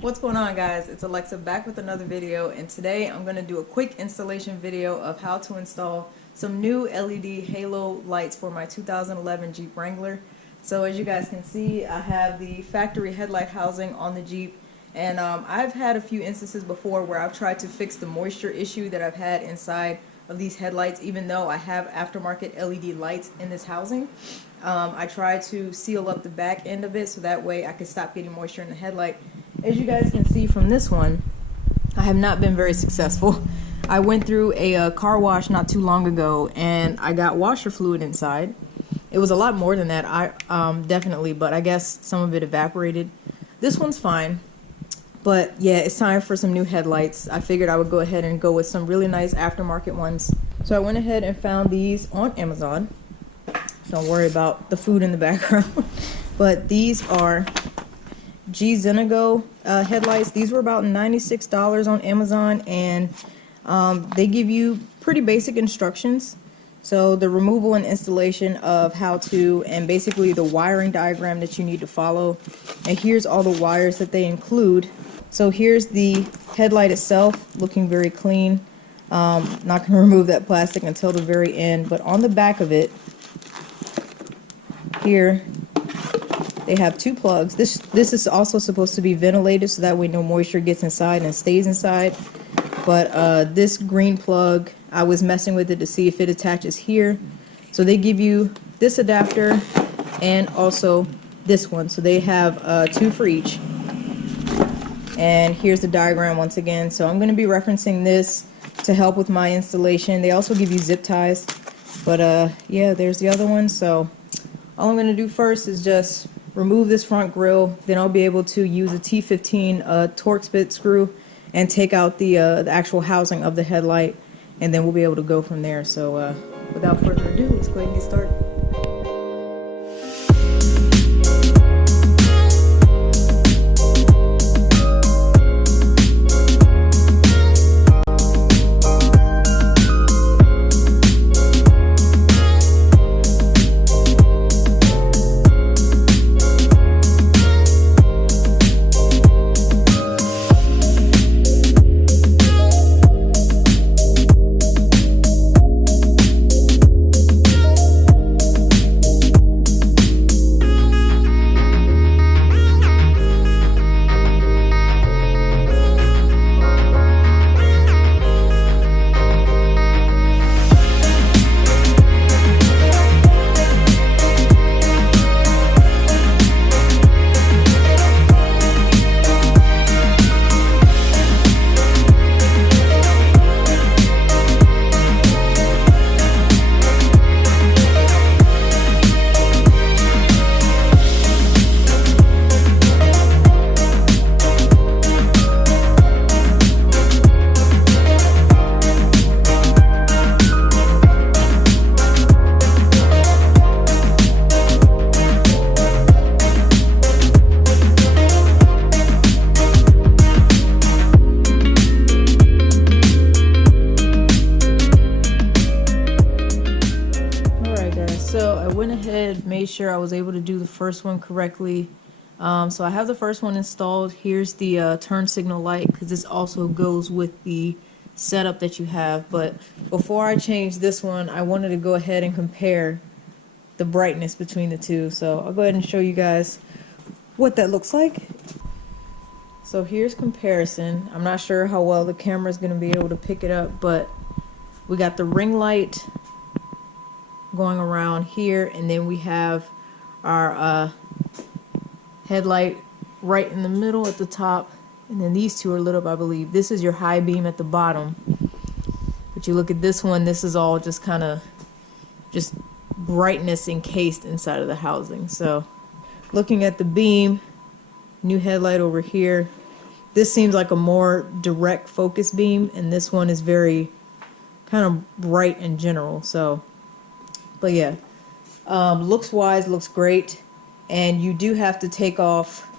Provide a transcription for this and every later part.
What's going on, guys? It's Alexa back with another video, and today I'm going to do a quick installation video of how to install some new LED halo lights for my 2011 Jeep Wrangler. So as you guys can see, I have the factory headlight housing on the Jeep, and I've had a few instances before where I've tried to fix the moisture issue that I've had inside of these headlights. Even though I have aftermarket LED lights in this housing, I try to seal up the back end of it so that way I can stop getting moisture in the headlight. As you guys can see from this one, I have not been very successful. I went through a car wash not too long ago and I got washer fluid inside. It was a lot more than that, definitely, but I guess some of it evaporated. This one's fine, but yeah, it's time for some new headlights. I figured I would go ahead and go with some really nice aftermarket ones. So I went ahead and found these on Amazon. Don't worry about the food in the background. But these are G-Zenego headlights. These were about $96 on Amazon, and they give you pretty basic instructions. So the removal and installation of how to, and basically the wiring diagram that you need to follow. And here's all the wires that they include. So here's the headlight itself, looking very clean. Not going to remove that plastic until the very end, but on the back of it, here they have two plugs. This is also supposed to be ventilated so that way no moisture gets inside and stays inside. But this green plug, I was messing with it to see if it attaches here. So they give you this adapter and also this one. So they have two for each. And here's the diagram once again. So I'm going to be referencing this to help with my installation. They also give you zip ties. But yeah, there's the other one. So all I'm going to do first is just remove this front grille. Then I'll be able to use a T15 Torx bit screw and take out the actual housing of the headlight, and then we'll be able to go from there. So without further ado, let's go ahead and get started. Made sure I was able to do the first one correctly. So I have the first one installed. Here's the turn signal light, because this also goes with the setup that you have. But before I change this one, I wanted to go ahead and compare the brightness between the two. So I'll go ahead and show you guys what that looks like. So here's comparison. I'm not sure how well the camera is going to be able to pick it up, but we got the ring light going around here, and then we have our headlight right in the middle at the top, and then these two are lit up, I believe. This is your high beam at the bottom, but you look at this one, this is all just kind of just brightness encased inside of the housing. So looking at the beam, new headlight over here, this seems like a more direct focus beam, and this one is very kind of bright in general. So but yeah, looks wise, looks great, and you do have to take off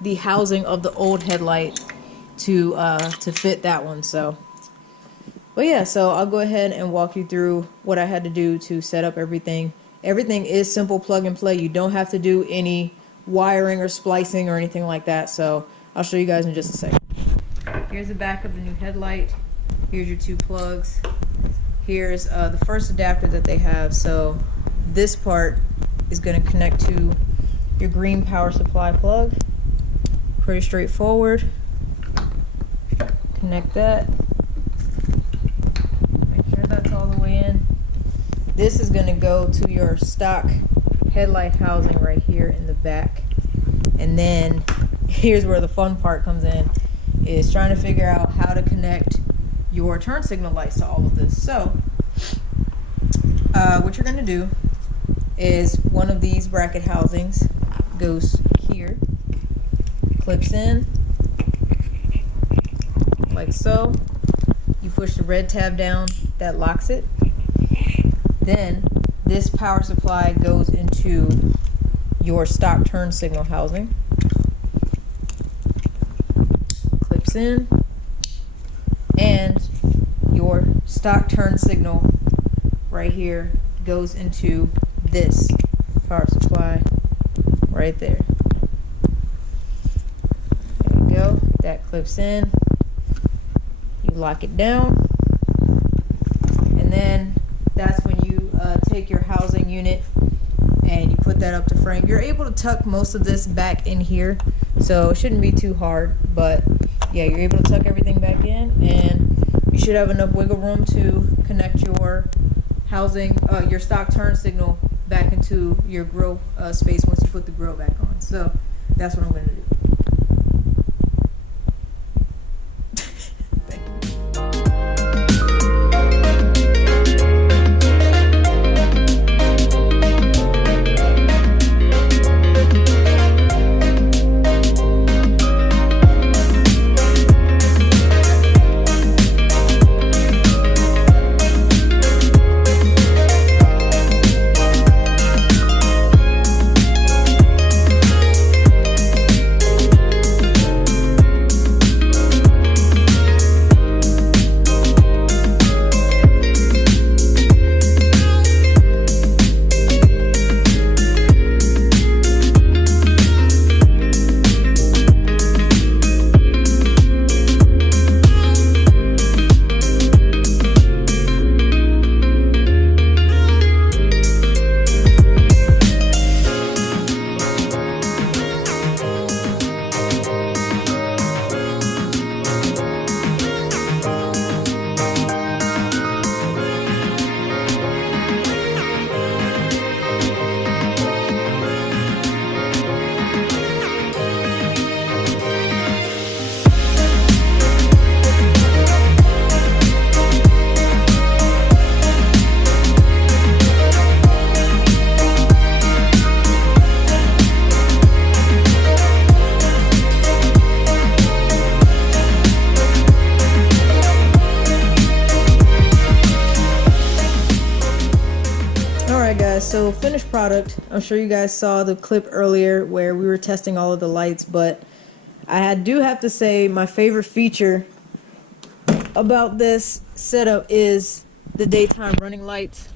the housing of the old headlight to fit that one. So, but yeah, so I'll go ahead and walk you through what I had to do to set up everything. Everything is simple plug and play. You don't have to do any wiring or splicing or anything like that. So I'll show you guys in just a second. Here's the back of the new headlight. Here's your 2 plugs. Here's the first adapter that they have. So this part is going to connect to your green power supply plug. Pretty straightforward. Connect that. Make sure that's all the way in. This is going to go to your stock headlight housing right here in the back. And then here's where the fun part comes in, is trying to figure out how to connect your turn signal lights to all of this. So what you're going to do is one of these bracket housings goes here, clips in like so. You push the red tab down, that locks it. Then this power supply goes into your stock turn signal housing, clips in, and your stock turn signal right here goes into this power supply right there. There you go. That clips in. You lock it down, and then that's when you take your housing unit and you put that up to frame. You're able to tuck most of this back in here, so it shouldn't be too hard, but yeah, you're able to tuck everything back in, and you should have enough wiggle room to connect your housing, your stock turn signal back into your grill space once you put the grill back on. So that's what I'm going to do. So finished product, I'm sure you guys saw the clip earlier where we were testing all of the lights, but I do have to say my favorite feature about this setup is the daytime running lights.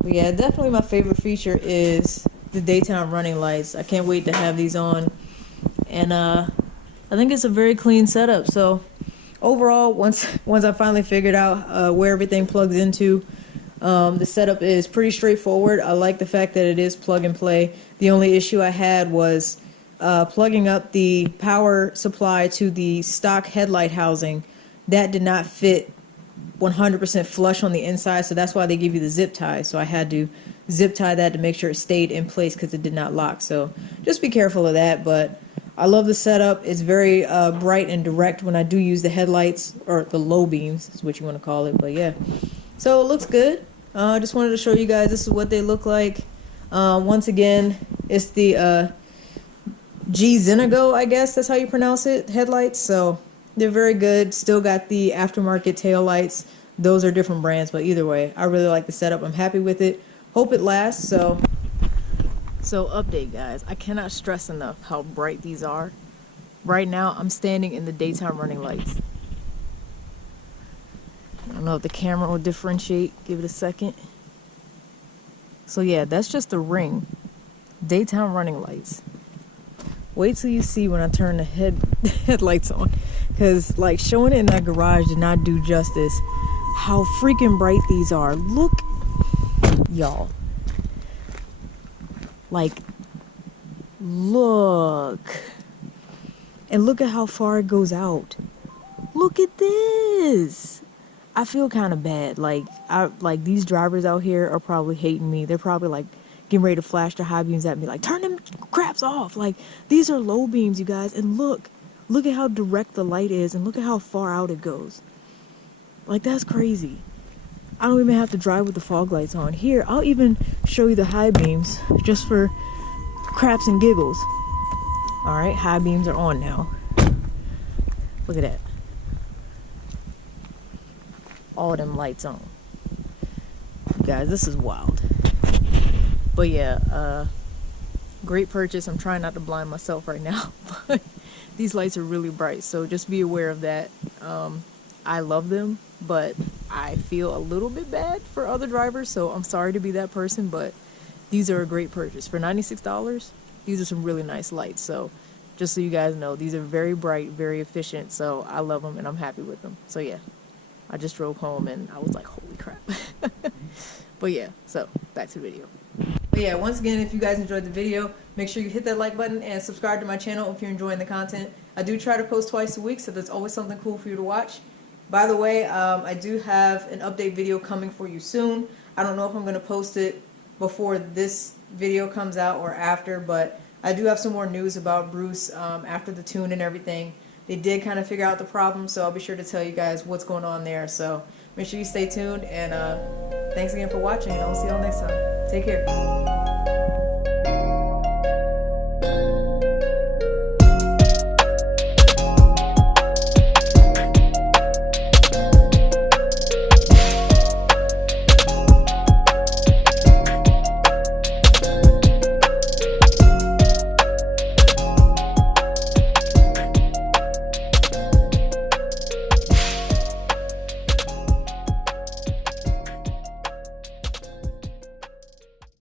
But yeah, definitely my favorite feature is the daytime running lights. I can't wait to have these on, and I think it's a very clean setup. So overall, once I finally figured out where everything plugs into, the setup is pretty straightforward. I like the fact that it is plug and play. The only issue I had was plugging up the power supply to the stock headlight housing. That did not fit 100% flush on the inside, so that's why they give you the zip tie. So I had to zip tie that to make sure it stayed in place because it did not lock. So just be careful of that. But I love the setup. It's very bright and direct when I do use the headlights, or the low beams is what you want to call it. But yeah, so it looks good. I just wanted to show you guys this is what they look like. Once again, it's the G Zenago, I guess that's how you pronounce it, headlights. So they're very good. Still got the aftermarket tail lights. Those are different brands, but either way, I really like the setup. I'm happy with it. Hope it lasts. So update, guys. I cannot stress enough how bright these are. Right now, I'm standing in the daytime running lights. I don't know if the camera will differentiate. Give it a second. So yeah, that's just the ring. Daytime running lights. Wait till you see when I turn the headlights on. Because like showing it in that garage did not do justice how freaking bright these are. Look, y'all. Like, look. And look at how far it goes out. Look at this. I feel kind of bad. Like these drivers out here are probably hating me. They're probably like getting ready to flash their high beams at me, like, turn them craps off. Like, these are low beams, you guys. And look at how direct the light is, and look at how far out it goes. Like, that's crazy. I don't even have to drive with the fog lights on. Here, I'll even show you the high beams just for craps and giggles. All right, high beams are on now. Look at that. All them lights on. You guys, this is wild. But yeah, great purchase. I'm trying not to blind myself right now, but these lights are really bright, so just be aware of that. I love them, but I feel a little bit bad for other drivers, so I'm sorry to be that person, but these are a great purchase. For $96, these are some really nice lights. So just so you guys know, these are very bright, very efficient, so I love them and I'm happy with them. So yeah, I just drove home and I was like, holy crap. But yeah, so back to the video. But yeah, once again, if you guys enjoyed the video, make sure you hit that like button and subscribe to my channel if you're enjoying the content. I do try to post twice a week, so there's always something cool for you to watch. By the way, I do have an update video coming for you soon. I don't know if I'm going to post it before this video comes out or after, but I do have some more news about Bruce after the tune and everything. They did kind of figure out the problem, so I'll be sure to tell you guys what's going on there. So make sure you stay tuned, and thanks again for watching, and I'll see y'all next time. Take care.